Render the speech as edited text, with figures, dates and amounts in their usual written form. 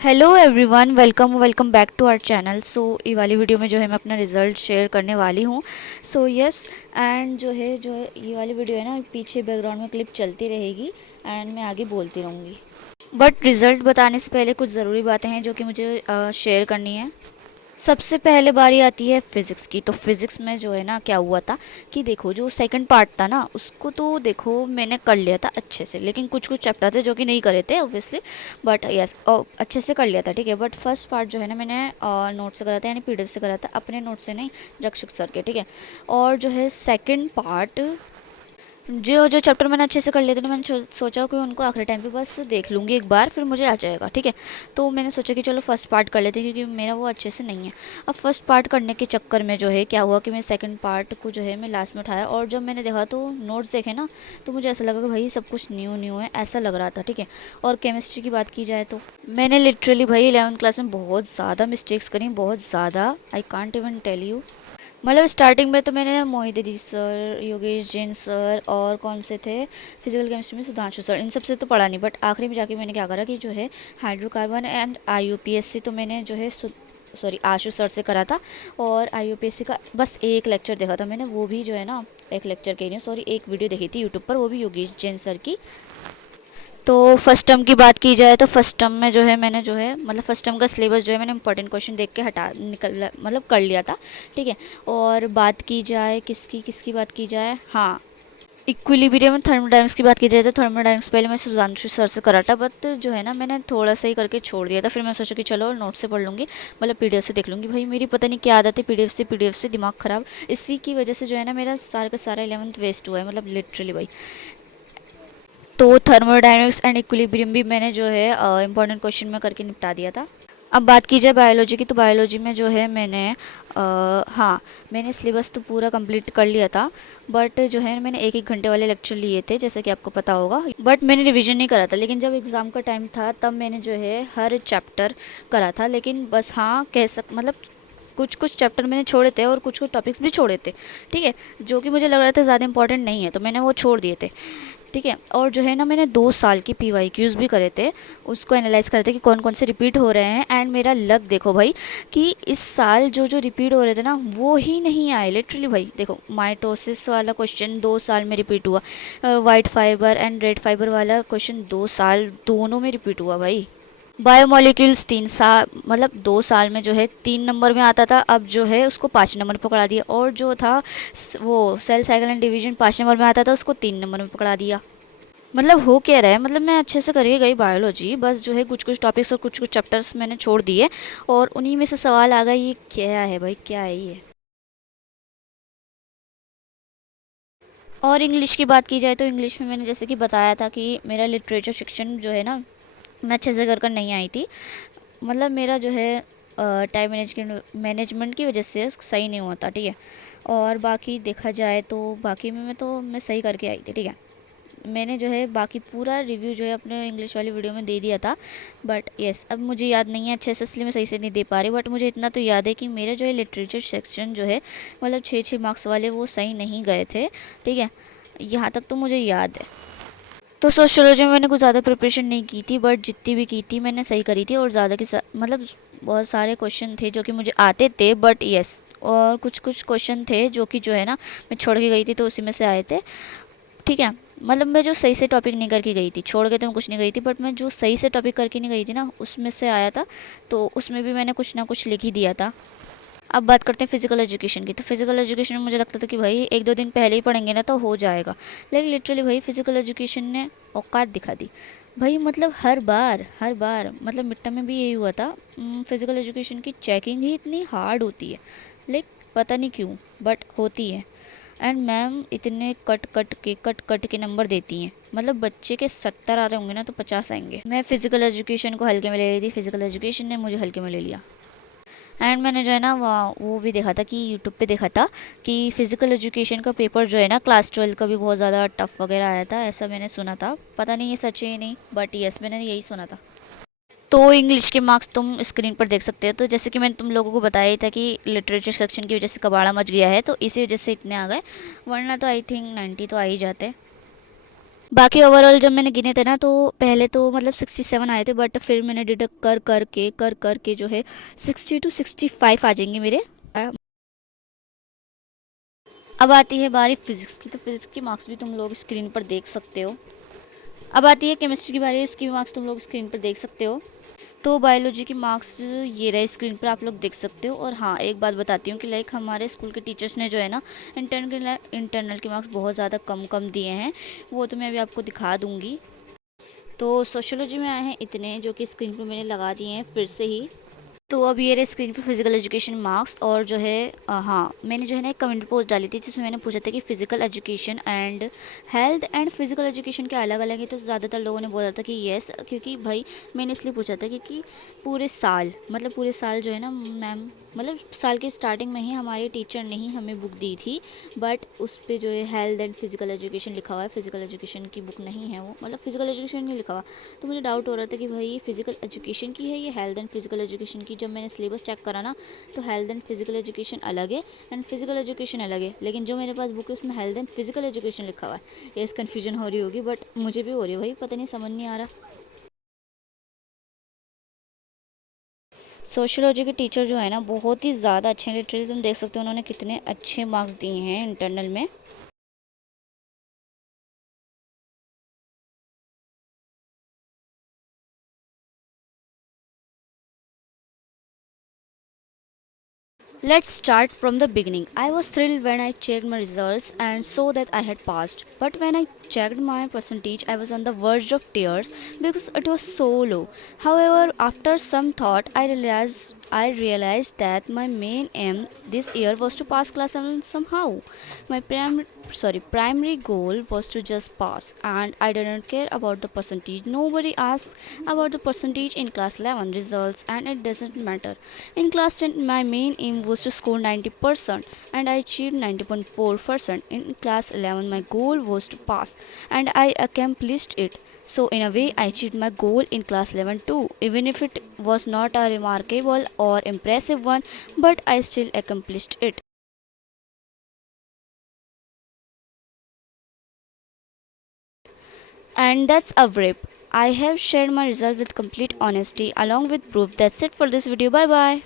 Hello everyone, welcome back to our channel. So ये वाली video में जो है मैं अपना रिज़ल्ट शेयर करने वाली हूँ। सो यस, एंड जो है ये वाली वीडियो है ना, पीछे बैकग्राउंड में क्लिप चलती रहेगी एंड मैं आगे बोलती रहूँगी। बट रिज़ल्ट बताने से पहले कुछ ज़रूरी बातें हैं जो कि मुझे शेयर करनी है। सबसे पहले बारी आती है फ़िज़िक्स की। तो फिज़िक्स में जो है ना, क्या हुआ था कि देखो, जो सेकंड पार्ट था ना, उसको तो देखो मैंने कर लिया था अच्छे से, लेकिन कुछ कुछ चैप्टर थे जो कि नहीं करे थे ऑब्वियसली। बट यस, अच्छे से कर लिया था, ठीक है। बट फर्स्ट पार्ट जो है ना, मैंने नोट से करा था, यानी पीडीएफ से करा था, अपने नोट से नहीं, रक्षक सर के, ठीक है। और जो है सेकंड पार्ट, जो जो चैप्टर मैंने अच्छे से कर लिए थे ना, मैंने सोचा कि उनको आखिरी टाइम पे बस देख लूँगी एक बार, फिर मुझे आ जाएगा, ठीक है। तो मैंने सोचा कि चलो फर्स्ट पार्ट कर लेते हैं, क्योंकि मेरा वो अच्छे से नहीं है। अब फर्स्ट पार्ट करने के चक्कर में जो है क्या हुआ कि मैं सेकंड पार्ट को जो है मैं लास्ट में उठाया, और जब मैंने देखा तो नोट्स देखे ना, तो मुझे ऐसा लगा कि भाई सब कुछ न्यू न्यू है, ऐसा लग रहा था, ठीक है। और केमिस्ट्री की बात की जाए तो मैंने लिटरली भाई 11th क्लास में बहुत ज़्यादा मिस्टेक्स करी, बहुत ज़्यादा, I can't even tell you. मतलब स्टार्टिंग में तो मैंने मोहित दीदी सर, योगेश जैन सर, और कौन से थे फिजिकल केमिस्ट्री में सुधांशु सर, इन सब से तो पढ़ा नहीं। बट आखिरी में जाके मैंने क्या करा कि जो है हाइड्रोकार्बन एंड आईयूपीएससी, तो मैंने जो है सॉरी आशु सर से करा था। और आईयूपीएससी का बस एक लेक्चर देखा था मैंने, वो भी जो है ना, एक लेक्चर कह रही हूँ, सॉरी, एक वीडियो देखी थी यूट्यूब पर, वो भी योगेश जैन सर की। तो फर्स्ट टर्म की बात की जाए तो फर्स्ट टर्म में जो है मैंने जो है, मतलब फर्स्ट टर्म का सिलेबस जो है मैंने इंपॉर्टेंट क्वेश्चन देख के हटा निकल, मतलब कर लिया था, ठीक है। और बात की जाए किसकी किसकी बात की जाए, हाँ, इक्विलिब्रियम थर्मोडायनेमिक्स की बात की जाए तो थर्मोडायनेमिक्स पहले मैं सुधांशु सर से करा था, बट जो है ना मैंने थोड़ा सा ही करके छोड़ दिया था। फिर मैं सोचा कि चलो नोट से पढ़ लूँगी, मतलब पीडीएफ से देख लूँगी। भाई मेरी पता नहीं क्या आदत है, पीडीएफ से दिमाग ख़राब, इसी की वजह से जो है ना मेरा सारा का सारा 11th वेस्ट हुआ है, मतलब लिटरली भाई। तो थर्मोडायनेमिक्स एंड इक्विलिब्रियम भी मैंने जो है इंपॉर्टेंट क्वेश्चन में करके निपटा दिया था। अब बात की जाए बायोलॉजी की, तो बायोलॉजी में जो है मैंने हाँ, मैंने सिलेबस तो पूरा कंप्लीट कर लिया था। बट जो है मैंने एक एक घंटे वाले लेक्चर लिए थे, जैसे कि आपको पता होगा। बट मैंने रिवीजन नहीं करा था, लेकिन जब एग्ज़ाम का टाइम था तब मैंने जो है हर चैप्टर करा था। लेकिन बस हाँ, मतलब कुछ कुछ चैप्टर मैंने छोड़े थे और कुछ कुछ टॉपिक्स भी छोड़े थे, ठीक है, जो कि मुझे लग रहा था ज़्यादा इंपॉर्टेंट नहीं है, तो मैंने वो छोड़ दिए थे, ठीक है। और जो है ना मैंने 2 साल की पीवाईक्यूज़ भी करे थे, उसको एनालाइज करे थे कि कौन कौन से रिपीट हो रहे हैं। एंड मेरा लक देखो भाई, कि इस साल जो जो रिपीट हो रहे थे ना, वो ही नहीं आए लिटरली भाई। देखो, माइटोसिस वाला क्वेश्चन 2 साल में रिपीट हुआ, white fibre and red fibre वाला क्वेश्चन 2 साल दोनों में रिपीट हुआ भाई। बायोमोलिक्यूल्स 3 साल, मतलब 2 साल में जो है 3 नंबर में आता था, अब जो है उसको 5 नंबर में पकड़ा दिया। और जो था वो cell cycle and division 5 number में आता था, उसको 3 नंबर में पकड़ा दिया। मतलब हो क्या रहा है, मतलब मैं अच्छे से करके गई बायोलॉजी, बस जो है कुछ कुछ टॉपिक्स और कुछ कुछ चैप्टर्स मैंने छोड़ दिए, और उन्हीं में से सवाल आ गया, ये क्या है भाई, क्या है ये। और इंग्लिश की बात की जाए तो इंग्लिश में मैंने जैसे कि बताया था कि मेरा लिटरेचर सेक्शन जो है ना, मैं अच्छे से कर कर नहीं आई थी। मतलब मेरा जो है टाइम मैनेजमेंट की वजह से सही नहीं हुआ था, ठीक है। और बाकी देखा जाए तो बाकी में मैं सही करके आई थी, ठीक है। मैंने जो है बाकी पूरा रिव्यू जो है अपने इंग्लिश वाली वीडियो में दे दिया था। बट यस, अब मुझे याद नहीं है अच्छे से, इसलिए मैं सही से नहीं दे पा रही। बट मुझे इतना तो याद है कि मेरे जो है लिटरेचर सेक्शन जो है, मतलब 6-6 मार्क्स वाले, वो सही नहीं गए थे, ठीक है। यहाँ तक तो मुझे याद है। तो सोशियोलॉजी में मैंने कुछ ज़्यादा प्रिपरेशन नहीं की थी, बट जितनी भी की थी मैंने सही करी थी। और ज़्यादा मतलब बहुत सारे क्वेश्चन थे जो कि मुझे आते थे, बट यस, और कुछ कुछ क्वेश्चन थे जो कि जो है ना मैं छोड़ के गई थी, तो उसी में से आए थे, ठीक है। मतलब मैं जो सही से टॉपिक नहीं करके गई थी, छोड़ के तो मैं कुछ नहीं गई थी, बट मैं जो सही से टॉपिक करके नहीं गई थी ना, उसमें से आया था। तो उसमें भी मैंने कुछ ना कुछ लिख ही दिया था। अब बात करते हैं फिजिकल एजुकेशन की। तो फिजिकल एजुकेशन में मुझे लगता था कि भाई 1-2 दिन पहले ही पढ़ेंगे ना तो हो जाएगा, लेकिन लिटरली भाई फिजिकल एजुकेशन ने औकात दिखा दी भाई। मतलब हर बार मतलब मिड टर्म में भी यही हुआ था। फिजिकल एजुकेशन की चेकिंग ही इतनी हार्ड होती है, लाइक पता नहीं क्यों, बट होती है। एंड मैम इतने कट कट के नंबर देती हैं, मतलब बच्चे के 70 आ रहे होंगे ना तो 50 आएंगे। मैं फिजिकल एजुकेशन को हल्के में ले रही थी, फिजिकल एजुकेशन ने मुझे हल्के में ले लिया। एंड मैंने जो है ना वो भी देखा था कि यूट्यूब पे देखा था कि फ़िज़िकल एजुकेशन का पेपर जो है ना क्लास 12 का भी बहुत ज़्यादा टफ वगैरह आया था, ऐसा मैंने सुना था। पता नहीं ये सच है या नहीं, बट यस, मैंने यही सुना था। तो इंग्लिश के मार्क्स तुम स्क्रीन पर देख सकते हो। तो जैसे कि मैंने तुम लोगों को बताया ही था कि लिटरेचर सेक्शन की वजह से कबाड़ा मच गया है, तो इसी वजह से इतने आ गए, वरना तो आई थिंक 90 तो आ ही जाते। बाकी ओवरऑल जब मैंने गिने थे ना, तो पहले तो मतलब 67 आए थे, बट फिर मैंने डिडक्ट कर कर के जो है 60 to 65 आ जाएंगे मेरे। अब आती है बारी फिजिक्स की, तो फिजिक्स की मार्क्स भी तुम लोग स्क्रीन पर देख सकते हो। अब आती है केमिस्ट्री की बारी, इसकी भी मार्क्स तुम लोग स्क्रीन पर देख सकते हो। तो बायोलॉजी की मार्क्स ये रहे, स्क्रीन पर आप लोग देख सकते हो। और हाँ, एक बात बताती हूँ कि लाइक हमारे स्कूल के टीचर्स ने जो है ना इंटरनल के मार्क्स बहुत ज़्यादा कम कम दिए हैं, वो तो मैं अभी आपको दिखा दूँगी। तो सोशियोलॉजी में आए हैं इतने, जो कि स्क्रीन पर मैंने लगा दिए हैं फिर से ही। तो अब ये रहे स्क्रीन पे फिजिकल एजुकेशन मार्क्स। और जो है हाँ, मैंने जो है ना एक कमेंट पोस्ट डाली थी जिसमें मैंने पूछा था कि physical education and health and physical education के अलग अलग है। तो ज़्यादातर लोगों ने बोला था कि येस, क्योंकि भाई मैंने इसलिए पूछा था क्योंकि पूरे साल जो है ना मैम, मतलब साल की स्टार्टिंग में ही हमारे टीचर ने ही हमें बुक दी थी, बट उस पर जो है हेल्थ एंड फिजिकल एजुकेशन लिखा हुआ है, फिजिकल एजुकेशन की बुक नहीं है वो, मतलब फिजिकल एजुकेशन नहीं लिखा हुआ। तो मुझे डाउट हो रहा था कि भाई ये फिजिकल एजुकेशन की है, ये हेल्थ एंड फिजिकल एजुकेशन की। जब मैंने सिलेबस चेक करा ना, तो हेल्थ एंड फिजिकल एजुकेशन अलग है एंड फिजिकल एजुकेशन अलग है, लेकिन जो मेरे पास बुक है उसमें हेल्थ एंड फिजिकल एजुकेशन लिखा हुआ है। ये इस कन्फ्यूजन हो रही होगी, बट मुझे भी हो रही है भाई, पता नहीं, समझ नहीं आ रहा। सोशियोलॉजी के टीचर जो है ना बहुत ही ज़्यादा अच्छे हैं, लिटरली तुम देख सकते हो उन्होंने कितने अच्छे मार्क्स दिए हैं इंटरनल में। Let's start from the beginning. I was thrilled when I checked my results and saw that I had passed. But when I checked my percentage, I was on the verge of tears because it was so low. However, after some thought, I realized that my main aim this year was to pass class 7 somehow. My primary goal was to just pass, and I didn't care about the percentage. Nobody asks about the percentage in class 11 results, and it doesn't matter. In class 10, my main aim was to score 90%, and I achieved 90.4%. In class 11, my goal was to pass, and I accomplished it. So, in a way, I achieved my goal in class 11 too, even if it was not a remarkable or impressive one, but I still accomplished it. And that's a wrap. I have shared my result with complete honesty along with proof. That's it for this video. Bye bye.